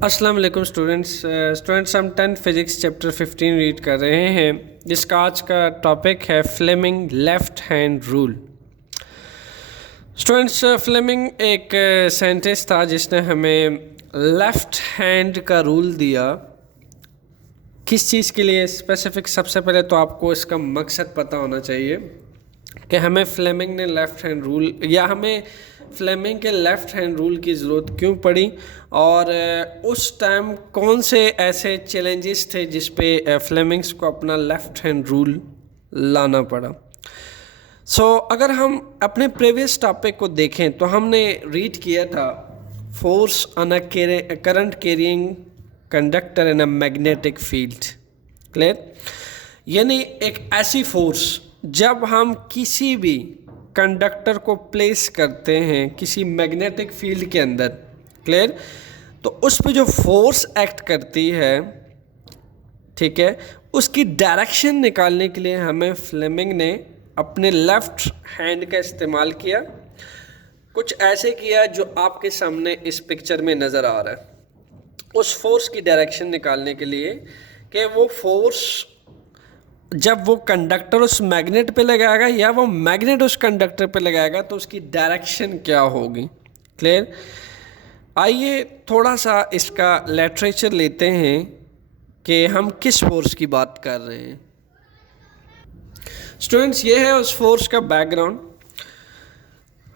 अस्सलाम वालेकुम स्टूडेंट्स हम 10th फिज़िक्स चैप्टर 15 रीड कर रहे हैं जिसका आज का टॉपिक है Fleming left hand rule. Students Fleming एक साइंटिस्ट था जिसने हमें लेफ़्ट हैंड का रूल दिया। किस चीज़ के लिए स्पेसिफिक? सबसे पहले तो आपको इसका मकसद पता होना चाहिए कि हमें फ्लेमिंग ने लेफ़्ट हैंड रूल या हमें फ्लेमिंग के लेफ़्ट हैंड रूल की ज़रूरत क्यों पड़ी और उस टाइम कौन से ऐसे चैलेंजेस थे जिस पे फ्लेमिंग्स को अपना लेफ़्ट हैंड रूल लाना पड़ा। अगर हम अपने प्रीवियस टॉपिक को देखें तो हमने रीड किया था force on a current carrying conductor in a magnetic field. Clear? यानी एक ऐसी फोर्स जब हम किसी भी कंडक्टर को प्लेस करते हैं किसी मैग्नेटिक फील्ड के अंदर, क्लियर, तो उस पे जो फोर्स एक्ट करती है, ठीक है, उसकी डायरेक्शन निकालने के लिए हमें फ्लेमिंग ने अपने लेफ्ट हैंड का इस्तेमाल किया। कुछ ऐसे किया जो आपके सामने इस पिक्चर में नज़र आ रहा है। उस फोर्स की डायरेक्शन निकालने के लिए कि वो फोर्स जब वो कंडक्टर उस मैग्नेट पे लगाएगा या वो मैग्नेट उस कंडक्टर पे लगाएगा तो उसकी डायरेक्शन क्या होगी। क्लियर? आइए थोड़ा सा इसका लिटरेचर लेते हैं कि हम किस फोर्स की बात कर रहे हैं। स्टूडेंट्स, ये है उस फोर्स का बैकग्राउंड।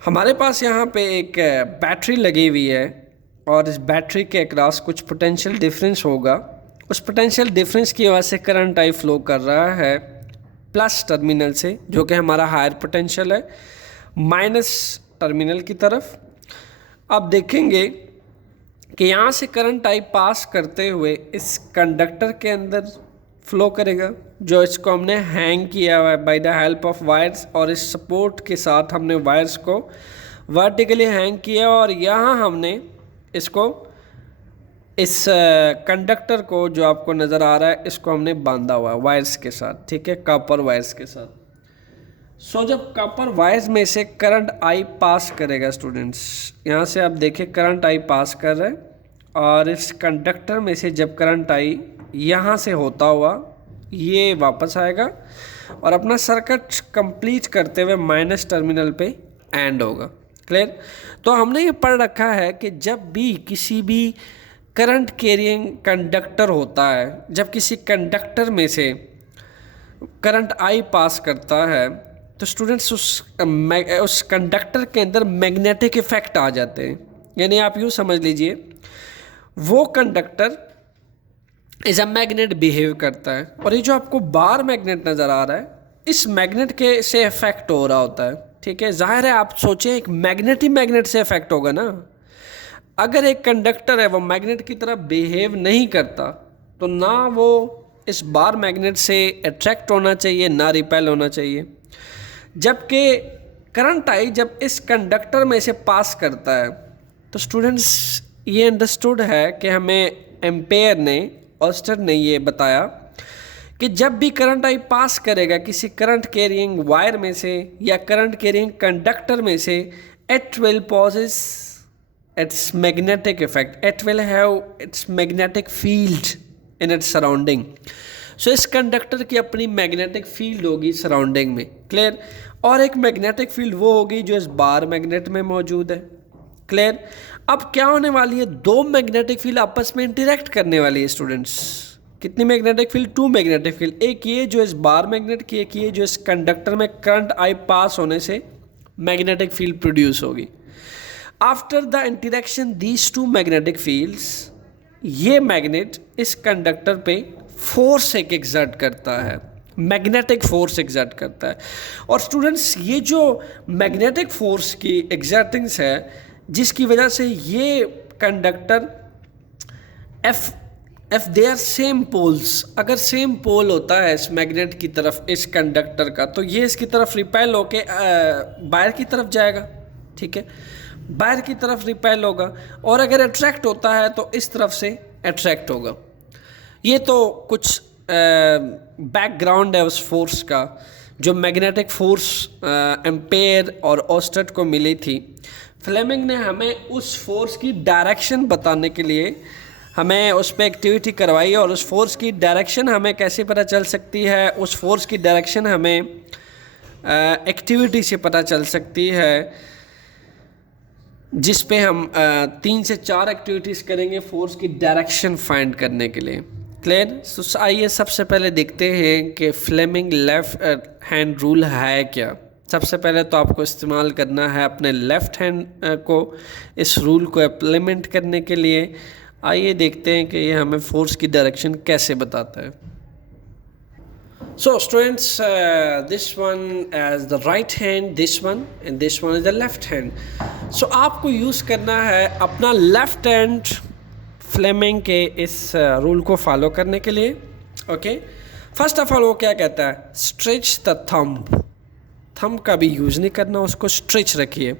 हमारे पास यहाँ पे एक बैटरी लगी हुई है और इस बैटरी के अक्रॉस कुछ पोटेंशियल डिफरेंस होगा। उस पोटेंशियल डिफरेंस की वजह से करंट आई फ्लो कर रहा है प्लस टर्मिनल से, जो कि हमारा हायर पोटेंशियल है, माइनस टर्मिनल की तरफ। अब देखेंगे कि यहाँ से करंट आई पास करते हुए इस कंडक्टर के अंदर फ्लो करेगा, जो इसको हमने हैंग किया हुआ है by the help of wires, और इस सपोर्ट के साथ हमने वायर्स को वर्टिकली हैंग किया और यहाँ हमने इसको इस कंडक्टर को जो आपको नज़र आ रहा है इसको हमने बांधा हुआ है वायर्स के साथ, ठीक है, कॉपर वायर्स के साथ। जब कॉपर वायर्स में से करंट आई पास करेगा स्टूडेंट्स, यहाँ से आप देखें करंट आई पास कर रहे हैं और इस कंडक्टर में से जब करंट आई यहाँ से होता हुआ ये वापस आएगा और अपना सर्किट कंप्लीट करते हुए माइनस टर्मिनल पे एंड होगा। क्लियर? तो हमने ये पढ़ रखा है कि जब भी किसी भी करंट कैरिंग कंडक्टर होता है, जब किसी कंडक्टर में से करंट आई पास करता है तो स्टूडेंट्स उस कंडक्टर के अंदर मैग्नेटिक इफेक्ट आ जाते हैं। यानी आप यूँ समझ लीजिए वो conductor as a magnet behave करता है और ये जो आपको बार मैग्नेट नज़र आ रहा है इस मैग्नेट के से इफेक्ट हो रहा होता है। ठीक है, जाहिर है आप सोचें एक मैग्नेट ही मैग्नेट से इफेक्ट होगा ना। अगर एक कंडक्टर है वो मैग्नेट की तरह बिहेव नहीं करता तो ना वो इस बार मैग्नेट से अट्रैक्ट होना चाहिए ना रिपेल होना चाहिए। जबकि करंट आई जब इस कंडक्टर में से पास करता है तो स्टूडेंट्स ये अंडरस्टूड है कि हमें एम्पेयर ने, ऑस्टर ने ये बताया कि जब भी करंट आई पास करेगा किसी करंट कैरिंग वायर में से या करंट कैरिंग कंडक्टर में से, it will possess its magnetic effect, it will have its magnetic field in its surrounding। इस कंडक्टर की अपनी मैग्नेटिक फील्ड होगी सराउंडिंग में। क्लियर? और एक मैग्नेटिक फील्ड वो होगी जो इस बार मैग्नेट में मौजूद है। क्लियर? अब क्या होने वाली है, दो मैग्नेटिक फील्ड आपस में इंटरेक्ट करने वाली है स्टूडेंट्स। कितनी magnetic field? Two magnetic field. एक ये जो इस बार मैग्नेट की, एक ये जो इस कंडक्टर में करंट आई पास होने से मैग्नेटिक फील्ड प्रोड्यूस होगी। After the interaction these two magnetic fields, ये मैग्नेट इस कंडक्टर पे फोर्स एक एग्जर्ट करता है, मैग्नेटिक फोर्स एग्जर्ट करता है। और स्टूडेंट्स ये जो मैग्नेटिक फोर्स की एग्जर्टिंग्स है जिसकी वजह से ये conductor F they are same poles, अगर सेम पोल होता है इस मैग्नेट की तरफ इस कंडक्टर का तो ये इसकी तरफ रिपेल होके बाहर की तरफ जाएगा। ठीक है, बाहर की तरफ रिपेल होगा और अगर अट्रैक्ट होता है तो इस तरफ से अट्रैक्ट होगा। ये तो कुछ बैकग्राउंड है उस फोर्स का जो मैग्नेटिक फोर्स एम्पेयर और ऑस्टर्ट को मिली थी। फ्लेमिंग ने हमें उस फोर्स की डायरेक्शन बताने के लिए हमें उस पर एक्टिविटी करवाई और उस फोर्स की डायरेक्शन हमें कैसे पता चल सकती है, उस फोर्स की डायरेक्शन हमें एक्टिविटी से पता चल सकती है, जिस पे हम 3 से 4 एक्टिविटीज़ करेंगे फोर्स की डायरेक्शन फाइंड करने के लिए। क्लियर? तो आइए सबसे पहले देखते हैं कि फ्लेमिंग लेफ्ट हैंड रूल है क्या। सबसे पहले तो आपको इस्तेमाल करना है अपने लेफ़्ट हैंड को इस रूल को इम्प्लीमेंट करने के लिए। आइए देखते हैं कि ये हमें फोर्स की डायरेक्शन कैसे बताता है। So students, this one as the right hand, this one and this one is the left hand. So आपको यूज़ करना है अपना लेफ्ट हैंड फ्लेमिंग के इस रूल को फॉलो करने के लिए। ओके, फर्स्ट ऑफ ऑल वो क्या कहता है, स्ट्रेच द थंब। थंब का भी यूज़ नहीं करना, उसको स्ट्रेच रखिए।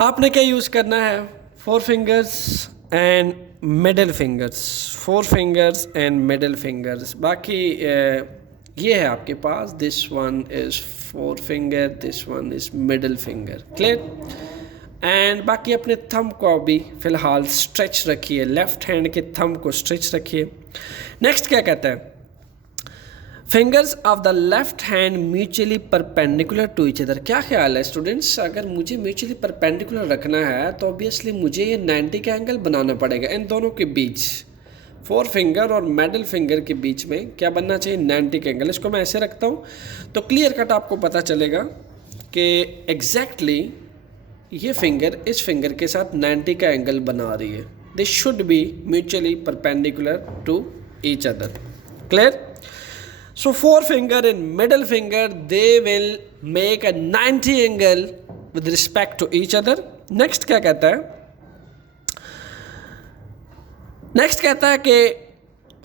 आपने क्या यूज़ करना है, 4 fingers and middle fingers, 4 fingers and middle fingers. बाकी ये है आपके पास, this one is 4 finger, this one is middle finger. Clear? And बाकी अपने थंब को भी फ़िलहाल स्ट्रेच रखिए, लेफ़्ट हैंड के थंब को स्ट्रेच रखिए। नेक्स्ट क्या कहता है, fingers of the left hand mutually perpendicular to each other. क्या ख्याल है स्टूडेंट्स, अगर मुझे म्यूचुअली परपेंडिकुलर रखना है तो ऑब्वियसली मुझे ये 90 का एंगल बनाना पड़ेगा इन दोनों के बीच। 4 फिंगर और मिडल फिंगर के बीच में क्या बनना चाहिए, 90 का एंगल। इसको मैं ऐसे रखता हूँ तो क्लियर कट आपको पता चलेगा कि एग्जैक्टली ये फिंगर इस फिंगर के साथ 90 का एंगल बना रही है। This should be mutually perpendicular to each other. Clear? So 4 finger and middle finger, they will make a 90 angle with respect to each other. Next क्या कहता है, नेक्स्ट कहता है कि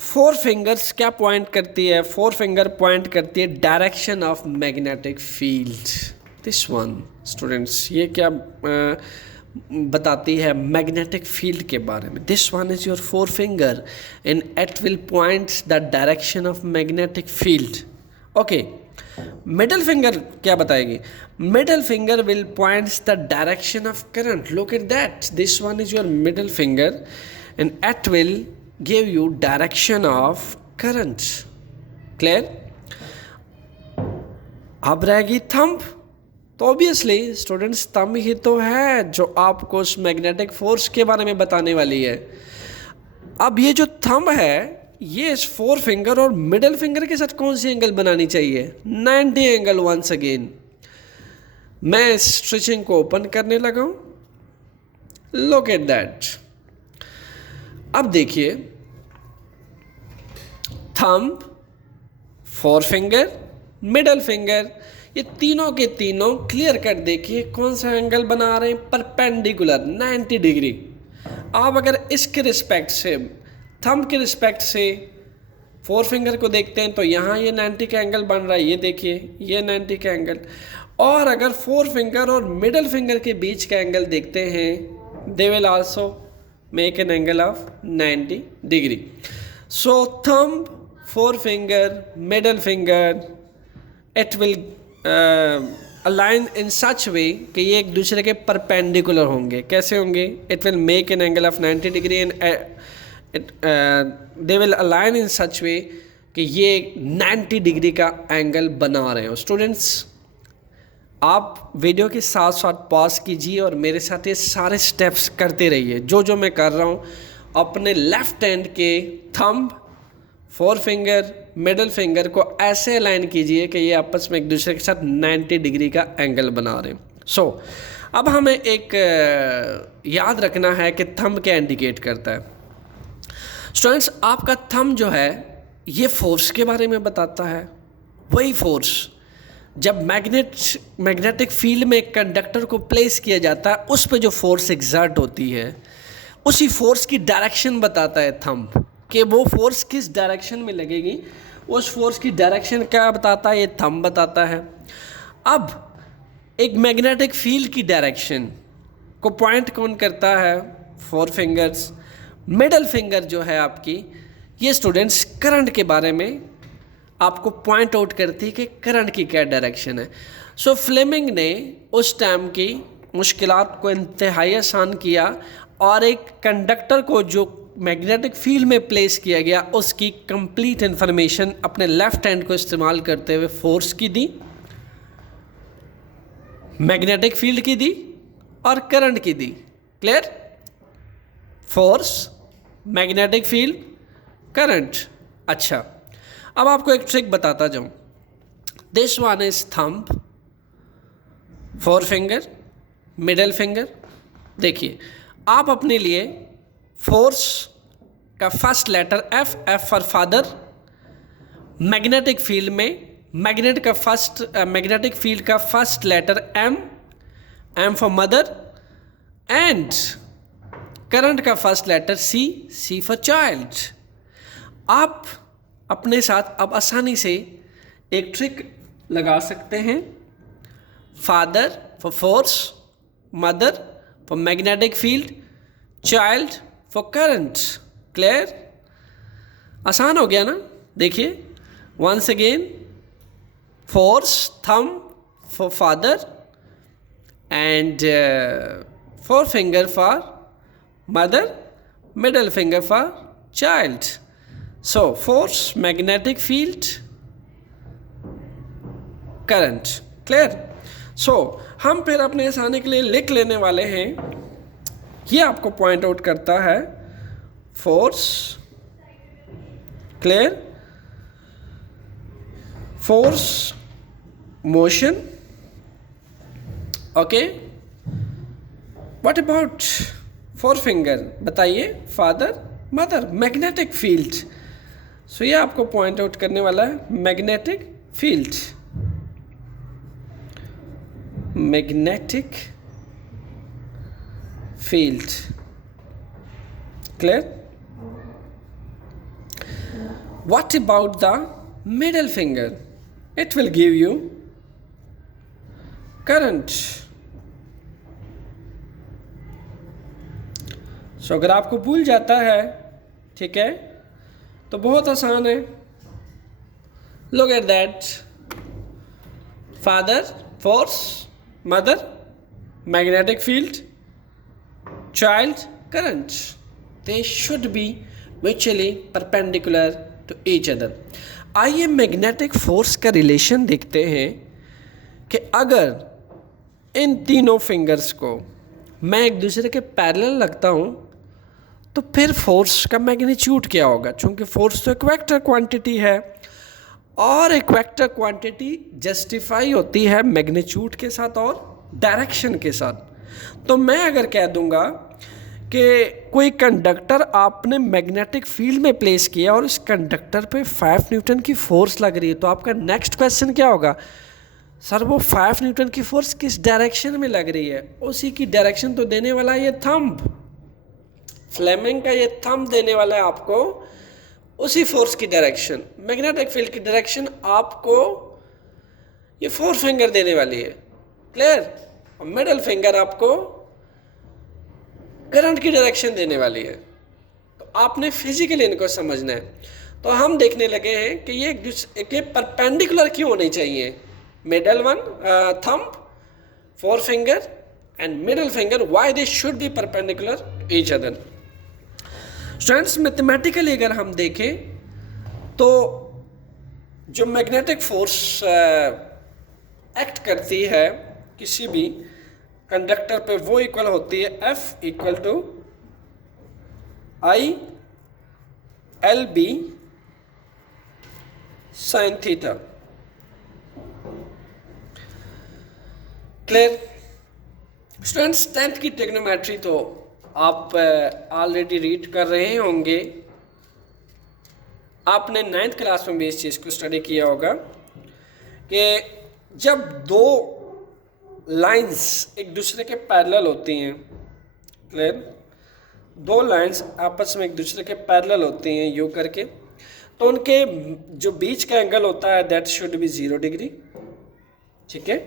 4 फिंगर्स क्या पॉइंट करती है, 4 फिंगर पॉइंट करती है direction of magnetic field. This one students, ये क्या बताती है मैग्नेटिक फील्ड के बारे में। This one is your 4 finger and it will point the direction of magnetic field. Okay, middle finger क्या बताएगी, middle finger will points the direction of current. Look at that, this one is your middle finger and it will give you direction of current. Clear? अब रहेगी thumb. तो obviously students thumb ही तो है जो आपको उस मैग्नेटिक फोर्स के बारे में बताने वाली है। अब ये जो थंब है ये इस 4 फिंगर और मिडल फिंगर के साथ कौन सी एंगल बनानी चाहिए, 90 एंगल। वंस अगेन मैं स्ट्रेचिंग को ओपन करने लगा हूं, लुक एट दैट। अब देखिए थंब, 4 फिंगर, मिडल फिंगर, ये तीनों के तीनों क्लियर कट देखिए कौन सा एंगल बना रहे हैं, परपेंडिकुलर 90 डिग्री। आप अगर इसके रिस्पेक्ट से, थंब के रिस्पेक्ट से 4 फिंगर को देखते हैं तो यहाँ ये 90 का एंगल बन रहा है, ये देखिए ये 90 का एंगल। और अगर 4 फिंगर और मिडल फिंगर के बीच का एंगल देखते हैं, they will also make an angle of 90 degree. So thumb, 4 finger, middle finger, it will align in such way कि ये एक दूसरे के परपेंडिकुलर होंगे। कैसे होंगे, it will make an angle of 90 degree and they will align in such way कि ये 90 डिग्री का एंगल बना रहे हो। स्टूडेंट्स आप वीडियो के साथ साथ पॉज कीजिए और मेरे साथ ये सारे स्टेप्स करते रहिए। जो मैं कर रहा हूँ अपने लेफ्ट हैंड के थंब, 4 फिंगर, मिडल फिंगर को ऐसे अलाइन कीजिए कि ये आपस में एक दूसरे के साथ 90 डिग्री का एंगल बना रहे हैं। सो अब हमें एक याद रखना है कि थंब क्या इंडिकेट करता है। स्टूडेंट्स आपका थंब जो है ये फोर्स के बारे में बताता है। वही फोर्स जब मैग्नेटिक फील्ड में एक कंडक्टर को प्लेस किया जाता है उस पर जो फोर्स एग्जर्ट होती है उसी फोर्स की डायरेक्शन बताता है थंब, कि वो फोर्स किस डायरेक्शन में लगेगी, उस फोर्स की डायरेक्शन क्या बताता है, ये थंब बताता है। अब एक मैग्नेटिक फील्ड की डायरेक्शन को पॉइंट कौन करता है, 4 फिंगर्स। मिडल फिंगर जो है आपकी, ये स्टूडेंट्स करंट के बारे में आपको पॉइंट आउट करती है कि करंट की क्या डायरेक्शन है। सो फ्लेमिंग ने उस टाइम की मुश्किलात को इंतहाई आसान किया और एक कंडक्टर को जो मैग्नेटिक फील्ड में प्लेस किया गया उसकी कंप्लीट इन्फॉर्मेशन अपने लेफ्ट हैंड को इस्तेमाल करते हुए फोर्स की दी, मैग्नेटिक फील्ड की दी और करंट की दी। Clear? Force, magnetic field, current. अच्छा, अब आपको एक ट्रिक बताता जाऊं। This one is thumb, four finger, middle finger. देखिए, आप अपने लिए फोर्स का first letter F, F for father, magnetic field में मैग्नेटिक फील्ड का first letter M, M for mother, and current का first letter C, C for child. आप अपने साथ अब आसानी से एक ट्रिक लगा सकते हैं। Father for force, mother for magnetic field, child for current. Clear? आसान हो गया ना? देखिए, once again, force, thumb for father and four finger for mother, middle finger for child. So force, magnetic field, current. Clear? So हम फिर अपने आसानी के लिए लिख लेने वाले हैं। ये आपको पॉइंट आउट करता है force. Clear? Force, motion. Okay, what about four finger? बताइए, फादर, मदर, मैग्नेटिक फील्ड। सो ये आपको पॉइंट आउट करने वाला है magnetic field, magnetic field. Clear? What about the middle finger? It will give you current. So अगर आपको भूल जाता है, ठीक है, तो बहुत आसान है। Look at that. Father, force, mother, magnetic field, child, current. They should be mutually perpendicular to each other. आइए मैग्नेटिक फोर्स का रिलेशन देखते हैं कि अगर इन तीनों फिंगर्स को मैं एक दूसरे के पैरेलल लगता हूँ तो फिर फोर्स का मैग्नीट्यूड क्या होगा। चूँकि फोर्स तो एक वेक्टर क्वांटिटी है और एक वेक्टर क्वांटिटी जस्टिफाई होती है मैग्नीट्यूड के साथ और डायरेक्शन के साथ। तो मैं अगर कह दूंगा कि कोई कंडक्टर आपने मैग्नेटिक फील्ड में प्लेस किया और इस कंडक्टर पे 5 न्यूटन की फोर्स लग रही है, तो आपका नेक्स्ट क्वेश्चन क्या होगा? सर वो 5 न्यूटन की फोर्स किस डायरेक्शन में लग रही है? उसी की डायरेक्शन तो देने वाला है ये थंब, फ्लेमिंग का ये थंब देने वाला है आपको उसी फोर्स की डायरेक्शन। मैग्नेटिक फील्ड की डायरेक्शन आपको ये फोर फिंगर देने वाली है। क्लियर? और मिडल फिंगर आपको करंट की डायरेक्शन देने वाली है। तो आपने फिजिकली इनको समझना है। तो हम देखने लगे हैं कि ये के परपेंडिकुलर क्यों होने चाहिए। Middle one, thumb, four finger and middle finger, why they should be perpendicular each other. Students, mathematically अगर हम देखें तो जो मैग्नेटिक फोर्स एक्ट करती है किसी भी कंडक्टर पे, वो इक्वल होती है F equal to I L B sine theta. Clear? Students, 10th की ट्रिग्नोमेट्री तो आप ऑलरेडी रीड कर रहे होंगे। आपने 9th क्लास में भी इस चीज़ को स्टडी किया होगा कि जब दो लाइंस एक दूसरे के पैरेलल होती हैं, क्लियर, दो लाइंस आपस में एक दूसरे के पैरेलल होती हैं यूँ करके, तो उनके जो बीच का एंगल होता है दैट शुड बी 0 डिग्री। ठीक है?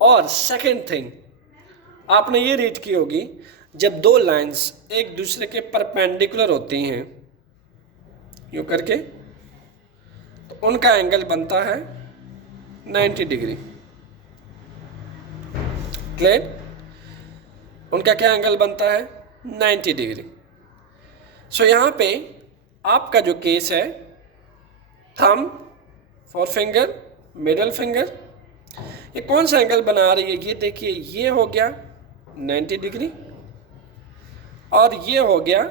और सेकंड थिंग आपने ये रीड की होगी, जब दो लाइंस एक दूसरे के परपेंडिकुलर होती हैं यूँ करके, तो उनका एंगल बनता है 90 डिग्री। क्लियर? उनका क्या एंगल बनता है? 90 डिग्री। सो यहाँ पे आपका जो केस है, thumb, four finger, middle finger, ये कौन सा एंगल बना रही है? ये देखिए, ये हो गया 90 डिग्री और ये हो गया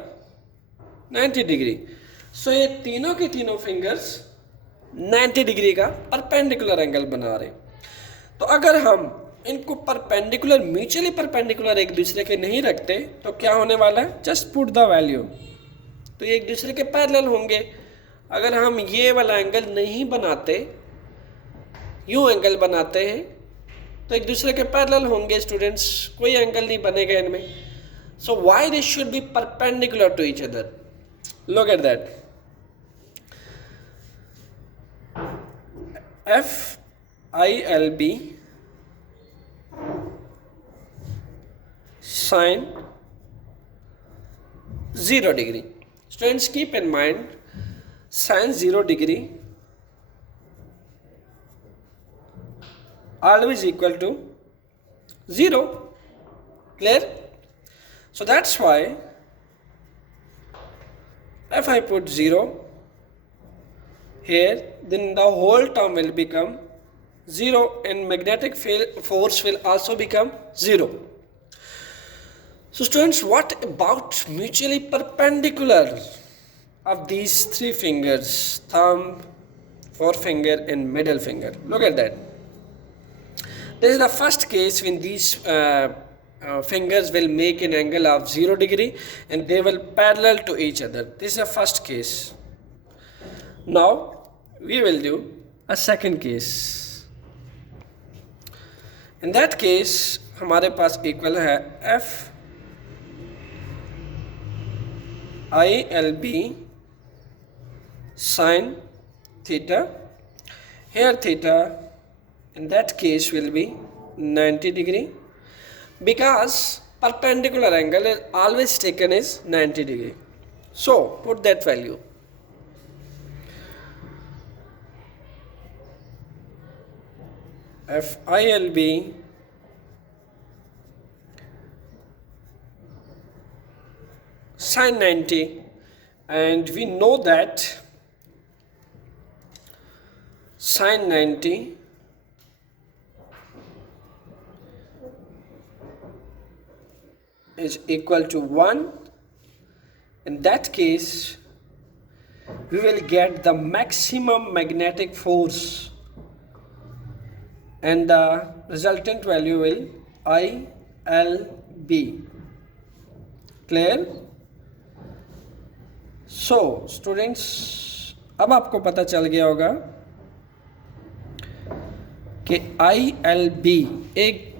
90 डिग्री। सो ये तीनों के तीनों फिंगर्स 90 डिग्री का परपेंडिकुलर एंगल बना रहे हैं। तो अगर हम इनको परपेंडिकुलर, म्यूचुअली परपेंडिकुलर एक दूसरे के नहीं रखते तो क्या होने वाला है? जस्ट पुट द वैल्यू, तो ये एक दूसरे के पैरेलल होंगे। अगर हम ये वाला एंगल नहीं बनाते, यूं एंगल बनाते हैं, तो एक दूसरे के पैरेलल होंगे स्टूडेंट्स, कोई एंगल नहीं बनेगा इनमें। So why this should be perpendicular to each other? Look at that. FILB sin 0 degree. Students, keep in mind, sin 0 degree always equal to 0. Clear? So that's why if I put 0 here, then the whole term will become 0 and magnetic force will also become 0. So students, what about mutually perpendicular of these three fingers, thumb, forefinger and middle finger? Look at that. This is the first case when these fingers will make an angle of 0 degree and they will parallel to each other. This is the first case. Now we will do a second case. In that case हमारे पास equal है FILB sin theta. Here theta in that case will be 90 degree, because perpendicular angle is always taken as 90 degree. So put that value. FILB sin 90, and we know that sin 90 is equal to 1. In that case we will get the maximum magnetic force and the resultant value will ILB. Clear? So students, अब आपको पता चल गया होगा कि ILB एक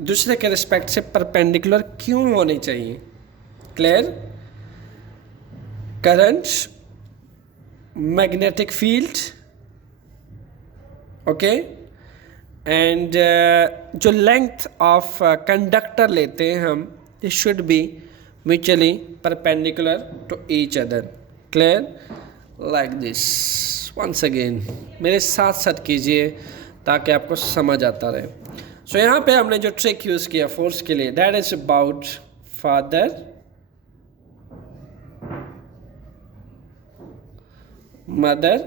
दूसरे के रिस्पेक्ट से परपेंडिकुलर क्यों होनी चाहिए. Clear? Current, magnetic field, okay, and जो लेंथ ऑफ कंडक्टर लेते हैं हम, this should be mutually perpendicular to each other. Clear? Like this. Once again मेरे साथ साथ कीजिए ताकि आपको समझ आता रहे. सो यहाँ पे हमने जो ट्रिक यूज़ किया फोर्स के लिए, that is about father, mother.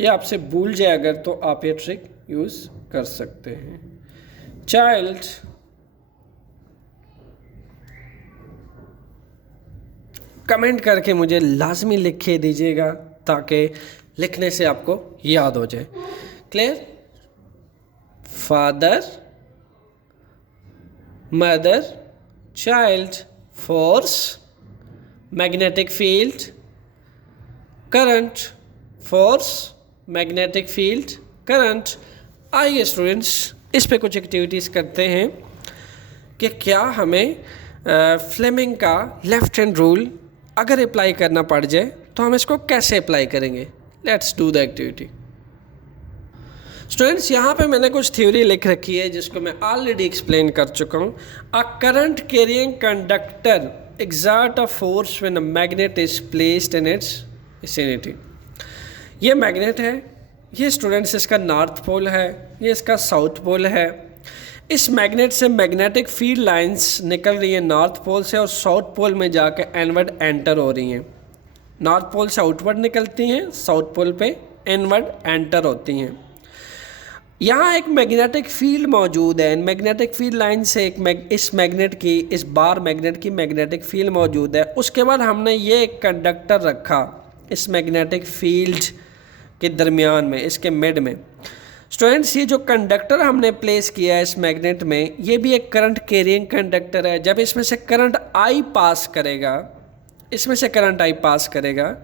ये आपसे भूल जाए अगर तो आप ये ट्रिक यूज़ कर सकते हैं. चाइल्ड, कमेंट करके मुझे लाजमी लिख के दीजिएगा ताकि लिखने से आपको याद हो जाए. Clear? Father, mother, child, force, magnetic field, current, force, magnetic field, current. आइए स्टूडेंट्स इस पे कुछ एक्टिविटीज़ करते हैं कि क्या हमें फ्लेमिंग का लेफ्ट हैंड रूल अगर अप्लाई करना पड़ जाए तो हम इसको कैसे अप्लाई करेंगे. Let's do the activity. Students यहाँ पे मैंने कुछ थ्योरी लिख रखी है जिसको मैं ऑलरेडी एक्सप्लेन कर चुका हूँ. A current carrying conductor exert a force when a magnet is placed in its vicinity. ये मैग्नेट है, ये स्टूडेंट्स इसका नॉर्थ पोल है, ये इसका साउथ पोल है, इस मैग्नेट से मैग्नेटिक फील्ड लाइंस निकल रही है नॉर्थ पोल से और साउथ पोल में जाकर इनवर्ड एंटर हो रही हैं। नॉर्थ पोल से आउटवर्ड निकलती हैं, साउथ पोल पे इनवर्ड एंटर होती हैं। यहाँ एक मैग्नेटिक फील्ड मौजूद है। मैग्नेटिक फील्ड लाइन से इस मैग्नेट की, इस बार मैग्नेट की मैग्नेटिक फील्ड मौजूद है। उसके बाद हमने ये एक कंडक्टर रखा इस मैग्नेटिक फील्ड के दरमियान में, इसके मिड में। स्टूडेंट्स, ये जो कंडक्टर हमने प्लेस किया है इस मैग्नेट में, ये भी एक करंट कैरियंग कंडक्टर है। जब इसमें से करंट आई पास करेगा, इसमें से करंट आई पास करेगा,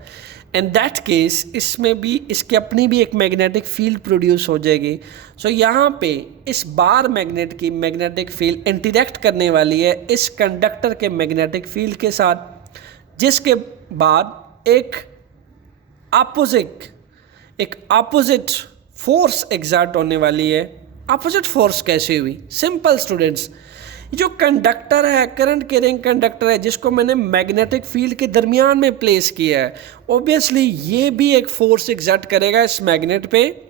इन दैट केस इसमें भी इसकी अपनी भी एक मैग्नेटिक फील्ड प्रोड्यूस हो जाएगी। सो यहाँ पे इस बार मैग्नेट की मैग्नेटिक फील्ड इंटरेक्ट करने वाली है इस कंडक्टर के मैग्नेटिक फील्ड के साथ, जिसके बाद एक अपोजिट फोर्स एग्जर्ट होने वाली है। अपोजिट फोर्स कैसे हुई? सिंपल स्टूडेंट्स, जो कंडक्टर है, करंट कैरिंग कंडक्टर है, जिसको मैंने मैग्नेटिक फील्ड के दरमियान में प्लेस किया है, ऑब्वियसली ये भी एक फोर्स एग्जर्ट करेगा इस मैग्नेट पे।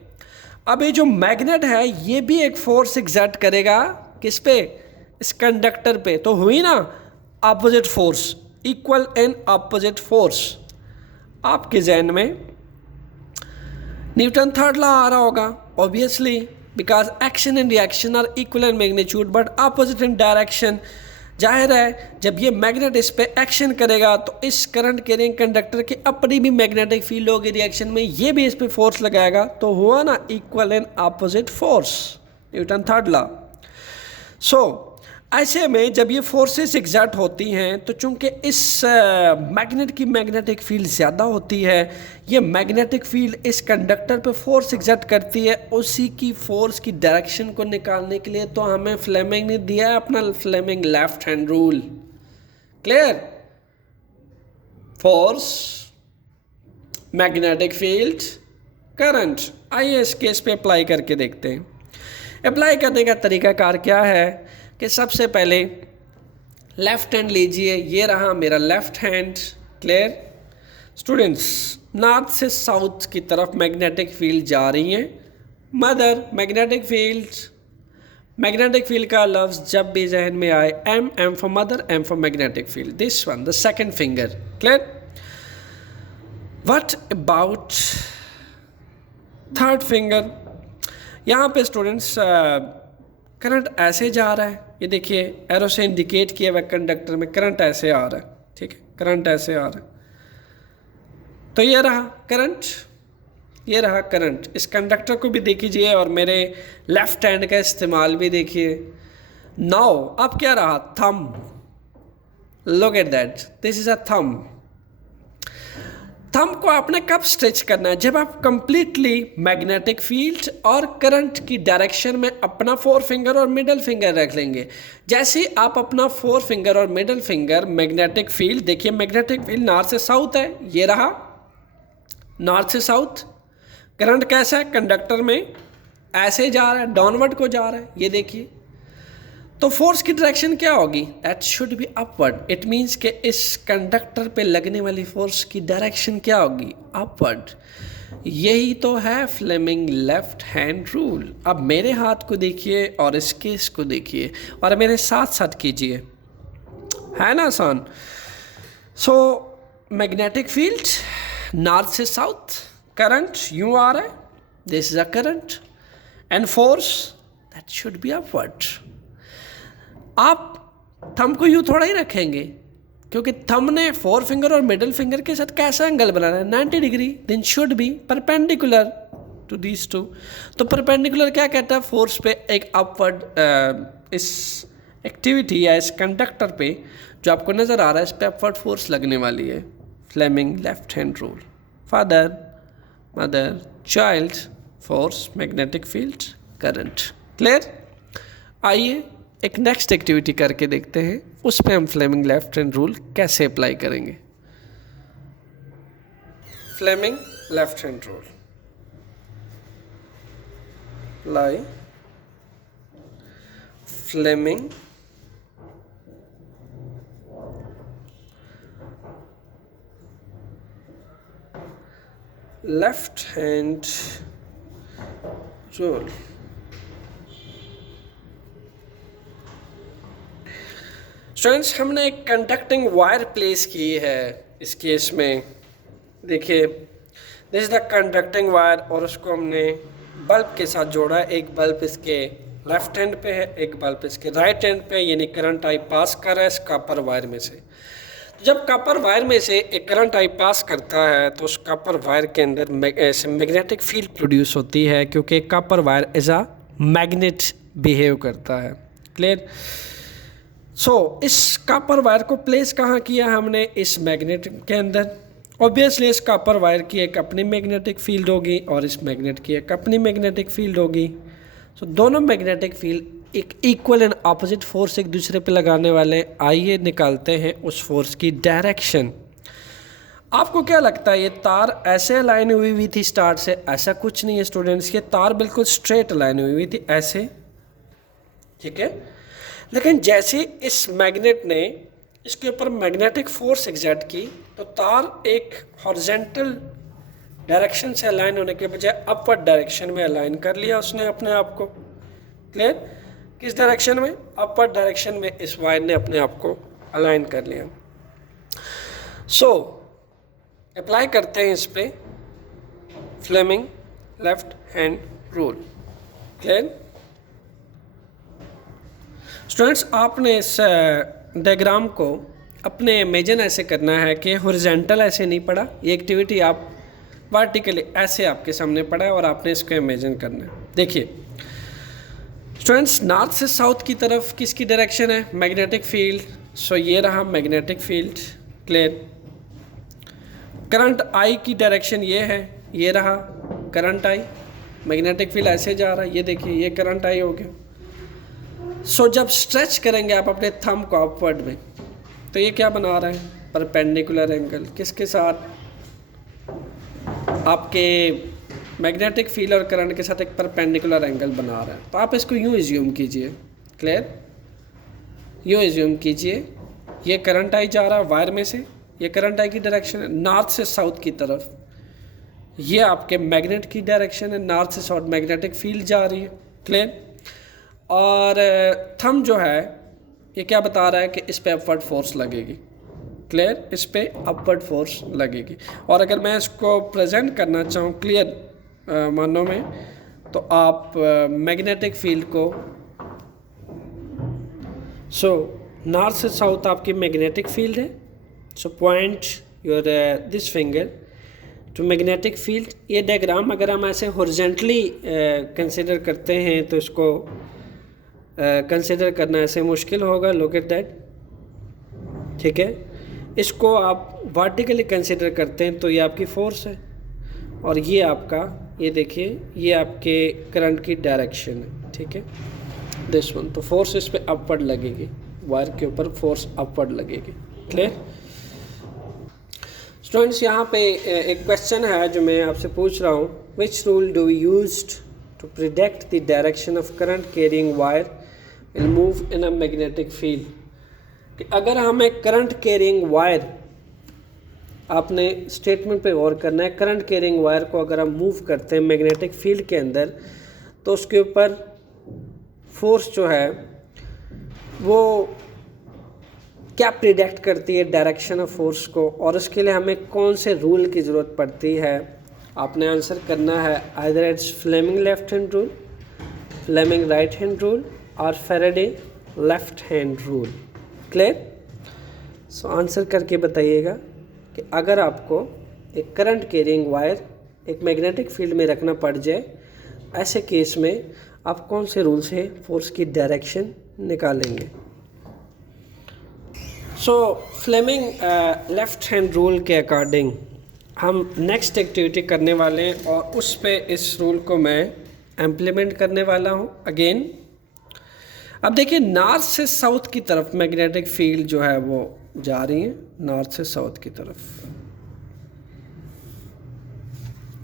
अब ये जो मैग्नेट है ये भी एक फोर्स एग्जर्ट करेगा किस पे? इस कंडक्टर पे। तो हुई ना opposite force, equal and opposite force. आपके जहन में न्यूटन थर्ड लॉ आ रहा होगा, obviously, because action and reaction are equal in magnitude but opposite in direction. जाहिर है जब ये मैग्नेट इस पे एक्शन करेगा तो इस करंट कैरिंग कंडक्टर की अपनी भी मैग्नेटिक फील्ड होगी रिएक्शन में, ये भी इस पे फोर्स लगाएगा, तो हुआ ना equal and opposite force, Newton third law. So ऐसे में जब ये फोर्सेस एग्जर्ट होती हैं तो चूंकि इस मैग्नेट की मैग्नेटिक फील्ड ज़्यादा होती है, ये मैग्नेटिक फील्ड इस कंडक्टर पे फोर्स एग्जर्ट करती है, उसी की फोर्स की डायरेक्शन को निकालने के लिए तो हमें फ्लेमिंग ने दिया है अपना Fleming left hand rule. Clear? Force, magnetic field, current. आइए इस केस पे अप्लाई करके देखते हैं। अप्लाई करने का तरीकाकार क्या है कि सबसे पहले लेफ़्ट हैंड लीजिए, ये रहा मेरा left hand. Clear students? North से साउथ की तरफ मैग्नेटिक फील्ड जा रही है। मदर मैग्नेटिक फील्ड का लफ्ज़ जब भी जहन में आए, M for mother, M for magnetic field, this one the second finger. Clear? What about third finger? यहाँ पे स्टूडेंट्स करंट ऐसे जा रहा है, ये देखिए एरो से इंडिकेट किया हुआ कंडक्टर में करंट ऐसे आ रहा है, ठीक है, करंट ऐसे आ रहा है। तो ये रहा करंट, ये रहा करंट। इस कंडक्टर को भी देखिए और मेरे लेफ्ट हैंड का इस्तेमाल भी देखिए। नाउ अब क्या रहा? Thumb. Look at that, this is a thumb. Thumb को आपने कब स्ट्रेच करना है? जब आप कंप्लीटली मैग्नेटिक फील्ड और करंट की डायरेक्शन में अपना फोर फिंगर और मिडल फिंगर रख लेंगे। जैसे आप अपना फोर फिंगर और मिडल फिंगर मैग्नेटिक फील्ड, देखिए मैग्नेटिक फील्ड नॉर्थ से साउथ है, ये रहा नॉर्थ से साउथ। करंट कैसा है? कंडक्टर में ऐसे जा रहा है, डाउनवर्ड को जा रहा है, ये देखिए। तो फोर्स की डायरेक्शन क्या होगी? That should be upward. It means कि इस कंडक्टर पे लगने वाली फोर्स की डायरेक्शन क्या होगी? अपवर्ड। यही तो है फ्लेमिंग लेफ्ट हैंड रूल। अब मेरे हाथ को देखिए और इस केस को देखिए और मेरे साथ साथ कीजिए, है ना आसान? सो मैग्नेटिक फील्ड नॉर्थ से साउथ, करंट यूँ आ रहा है, this is a current, and force that should be upward. आप थंब को यूँ थोड़ा ही रखेंगे, क्योंकि थंब ने फोर फिंगर और मिडल फिंगर के साथ कैसा एंगल बनाना है? 90 degree. Then should be perpendicular to these two. तो परपेंडिकुलर क्या कहता है? फोर्स पे एक अपवर्ड, इस एक्टिविटी या इस कंडक्टर पे जो आपको नज़र आ रहा है, इस पे अपवर्ड फोर्स लगने वाली है। Fleming left hand rule. Father, mother, child, force, magnetic field, current. Clear? आइए एक नेक्स्ट एक्टिविटी करके देखते हैं, उस पर हम फ्लेमिंग लेफ्ट हैंड रूल कैसे अप्लाई करेंगे। Fleming left hand rule apply. Fleming left hand rule. Students हमने एक कंडक्टिंग वायर प्लेस की है इस केस में। देखिए this is the conducting wire और उसको हमने बल्ब के साथ जोड़ा है। एक बल्ब इसके लेफ्ट हैंड पे है, एक बल्ब इसके राइट हैंड पे, यानी करंट आई पास कर रहा है इस कॉपर वायर में से। जब कॉपर वायर में से एक करंट आई पास करता है तो उस कॉपर वायर के अंदर ऐसे मैग्नेटिक फील्ड प्रोड्यूस होती है, क्योंकि copper wire as a magnet behave करता है। क्लियर? सो इस कॉपर वायर को प्लेस कहाँ किया हमने? इस मैग्नेट के अंदर। ऑब्वियसली इस कॉपर वायर की एक अपनी मैग्नेटिक फील्ड होगी और इस मैग्नेट की एक अपनी मैग्नेटिक फील्ड होगी। सो दोनों मैग्नेटिक फील्ड एक इक्वल एंड ऑपोजिट फोर्स एक दूसरे पे लगाने वाले हैं। आइए निकालते हैं उस फोर्स की डायरेक्शन। आपको क्या लगता है ये तार ऐसे अलाइन हुई थी स्टार्ट से? ऐसा कुछ नहीं है स्टूडेंट्स, ये तार बिल्कुल स्ट्रेट अलाइन हुई थी ऐसे, ठीक है। लेकिन जैसे इस मैग्नेट ने इसके ऊपर मैग्नेटिक फोर्स एग्जर्ट की तो तार एक हॉरिजॉन्टल डायरेक्शन से अलाइन होने के बजाय अपवर्ड डायरेक्शन में अलाइन कर लिया उसने अपने आप को। क्लियर? किस डायरेक्शन में? अपवर्ड डायरेक्शन में इस वायर ने अपने आप को अलाइन कर लिया। सो अप्लाई करते हैं इस पे Fleming left hand rule. Clear? Students आपने इस डायग्राम को अपने इमेजिन ऐसे करना है कि हॉरिजॉन्टल ऐसे नहीं पड़ा, ये एक्टिविटी आप वर्टिकली ऐसे आपके सामने पड़ा है और आपने इसको इमेजिन करना है। देखिए स्टूडेंट्स, नॉर्थ से साउथ की तरफ किसकी डायरेक्शन है? Magnetic field. सो ये रहा magnetic field. Clear? Current I की डायरेक्शन ये है, ये रहा करंट आई। मैग्नेटिक फील्ड ऐसे जा रहा है, ये देखिए ये करंट आई हो गया। सो जब स्ट्रेच करेंगे आप अपने थंब को अपवर्ड में तो ये क्या बना रहा है? Perpendicular angle. किसके साथ? आपके मैग्नेटिक फील्ड और करंट के साथ एक परपेंडिकुलर एंगल बना रहा है। तो आप इसको यूँ एज्यूम कीजिए। क्लियर? यूँ एज्यूम कीजिए ये करंट आई जा रहा है वायर में से, ये करंट आई की डायरेक्शन है नॉर्थ से साउथ की तरफ, ये आपके मैग्नेट की डायरेक्शन है, नॉर्थ से साउथ मैग्नेटिक फील्ड जा रही है। क्लियर? और थंब जो है ये क्या बता रहा है कि इस पे अपवर्ड फोर्स लगेगी। क्लियर? इस पे अपवर्ड फोर्स लगेगी। और अगर मैं इसको प्रेजेंट करना चाहूँ क्लियर मानों में, तो आप मैग्नेटिक फील्ड को नॉर्थ से साउथ आपकी मैग्नेटिक फील्ड है। So point your this finger to magnetic field. ये डायग्राम अगर हम ऐसे हॉरिजॉन्टली कंसिडर करते हैं तो इसको कंसिडर करना ऐसे मुश्किल होगा। लुक एट दैट, ठीक है। इसको आप वर्टिकली कंसिडर करते हैं तो ये आपकी फोर्स है और ये आपका, ये देखिए ये आपके करंट की डायरेक्शन है, ठीक है, दिस वन। तो फोर्स इस पे अपवर्ड लगेगी, वायर के ऊपर फोर्स अपवर्ड लगेगी। क्लियर? स्टूडेंट्स यहाँ पे एक क्वेश्चन है जो मैं आपसे पूछ रहा हूँ, which rule do we used to predict the direction of current carrying wire will move in a magnetic field. कि अगर हम एक करंट कैरिंग वायर, आपने स्टेटमेंट पे गौर करना है, करंट कैरिंग वायर को अगर हम मूव करते हैं मैग्नेटिक फील्ड के अंदर तो उसके ऊपर फोर्स जो है वो क्या प्रिडिक्ट करती है डायरेक्शन ऑफ फोर्स को, और उसके लिए हमें कौन से रूल की ज़रूरत पड़ती है। आपने आंसर करना है either it's Fleming left hand rule, Fleming right hand rule और Faraday left hand rule. Clear? So answer करके बताइएगा कि अगर आपको एक करंट कैरिंग वायर एक मैग्नेटिक फील्ड में रखना पड़ जाए, ऐसे केस में आप कौन से रूल से फोर्स की डायरेक्शन निकालेंगे। सो फ्लेमिंग लेफ्ट हैंड रूल के अकॉर्डिंग हम नेक्स्ट एक्टिविटी करने वाले हैं और उस पे इस रूल को मैं इम्प्लीमेंट करने वाला हूँ अगेन। अब देखिए नॉर्थ से साउथ की तरफ मैग्नेटिक फील्ड जो है वो जा रही है, नॉर्थ से साउथ की तरफ।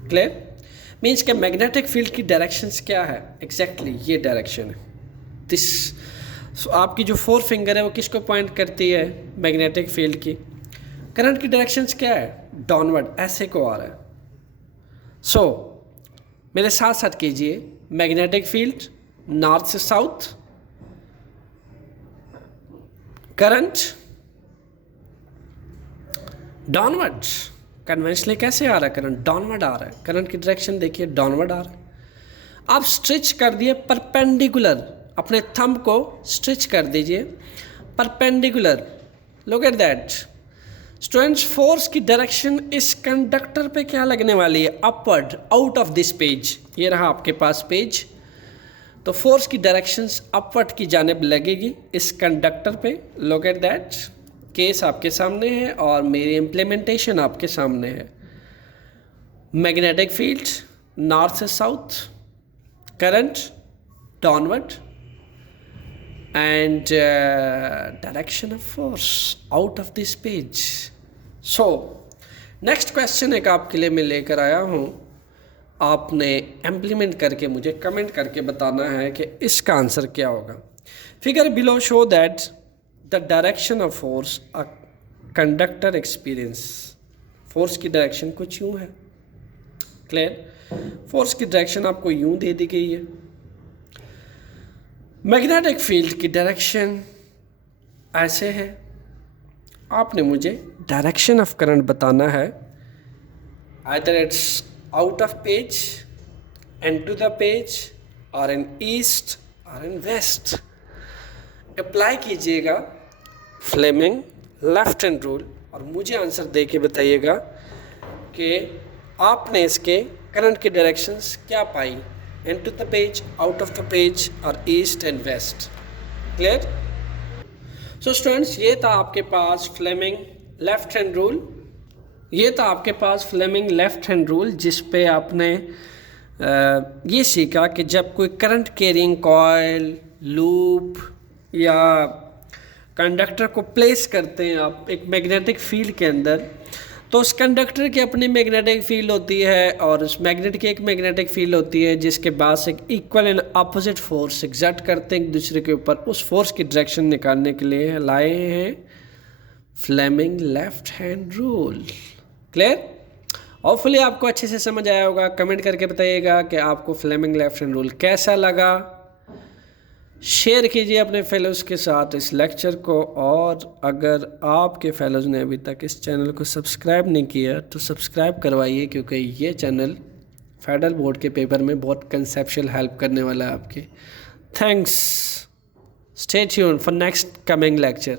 क्लियर? मीन्स के मैग्नेटिक फील्ड की डायरेक्शंस क्या है? एग्जैक्टली ये डायरेक्शन है दिस। सो आपकी जो फोर फिंगर है वो किसको पॉइंट करती है? मैग्नेटिक फील्ड की। करंट की डायरेक्शंस क्या है? डाउनवर्ड, ऐसे को आ रहा है। सो मेरे साथ साथ कीजिए, मैग्नेटिक फील्ड नॉर्थ से साउथ, करंट डाउनवर्ड, कन्वेंशनली कैसे आ रहा है करंट, डाउनवर्ड आ रहा है, करंट की डायरेक्शन देखिए डाउनवर्ड आ रहा है। आप स्ट्रिच कर दिए परपेंडिकुलर, अपने थंब को स्ट्रिच कर दीजिए perpendicular, look at that. Students force की डायरेक्शन इस कंडक्टर पे क्या लगने वाली है, upward, out of this page, ये रहा आपके पास पेज, तो फोर्स की डायरेक्शंस अपवर्ड की जानिब लगेगी इस कंडक्टर पे, लुक एट दैट। केस आपके सामने है और मेरी इम्प्लीमेंटेशन आपके सामने है। मैग्नेटिक फील्ड नॉर्थ से south, current downward and direction of force out of this page. So next question एक आपके लिए मैं लेकर आया हूँ, आपने इम्प्लीमेंट करके मुझे कमेंट करके बताना है कि इसका आंसर क्या होगा। Figure below show that the direction of force a conductor experience, force की डायरेक्शन कुछ यूँ है, क्लियर, फोर्स की डायरेक्शन आपको यूँ दे दी गई है। मैग्नेटिक फील्ड की डायरेक्शन ऐसे है, आपने मुझे डायरेक्शन ऑफ करंट बताना है, either it's out of page, into the page, और इन ईस्ट और इन वेस्ट। अप्लाई कीजिएगा फ्लेमिंग लेफ्ट हैंड रूल और मुझे आंसर दे के बताइएगा कि आपने इसके करंट की डायरेक्शंस क्या पाई, into the page, out of the page और east and west, clear. So students ये था आपके पास फ्लेमिंग लेफ्ट हैंड रूल, ये था आपके पास फ्लेमिंग लेफ्ट हैंड रूल जिस पे आपने ये सीखा कि जब कोई करंट कैरिंग कॉइल, लूप या कंडक्टर को प्लेस करते हैं आप एक मैग्नेटिक फील्ड के अंदर, तो उस कंडक्टर की अपनी मैग्नेटिक फील्ड होती है और उस मैग्नेट की एक मैग्नेटिक फील्ड होती है जिसके बाद से equal and opposite force exert करते हैं एक दूसरे के ऊपर। उस फोर्स की डायरेक्शन निकालने के लिए लाए हैं Fleming left hand rule, clear. Hopefully आपको अच्छे से समझ आया होगा। कमेंट करके बताइएगा कि आपको फ्लेमिंग लेफ्ट हैंड रूल कैसा लगा। शेयर कीजिए अपने फेलोज़ के साथ इस लेक्चर को, और अगर आपके फेलोज़ ने अभी तक इस चैनल को सब्सक्राइब नहीं किया तो सब्सक्राइब करवाइए, क्योंकि ये चैनल फेडरल बोर्ड के पेपर में बहुत कंसेप्चुअल हेल्प करने वाला है आपके। Thanks, stay tuned for next coming lecture.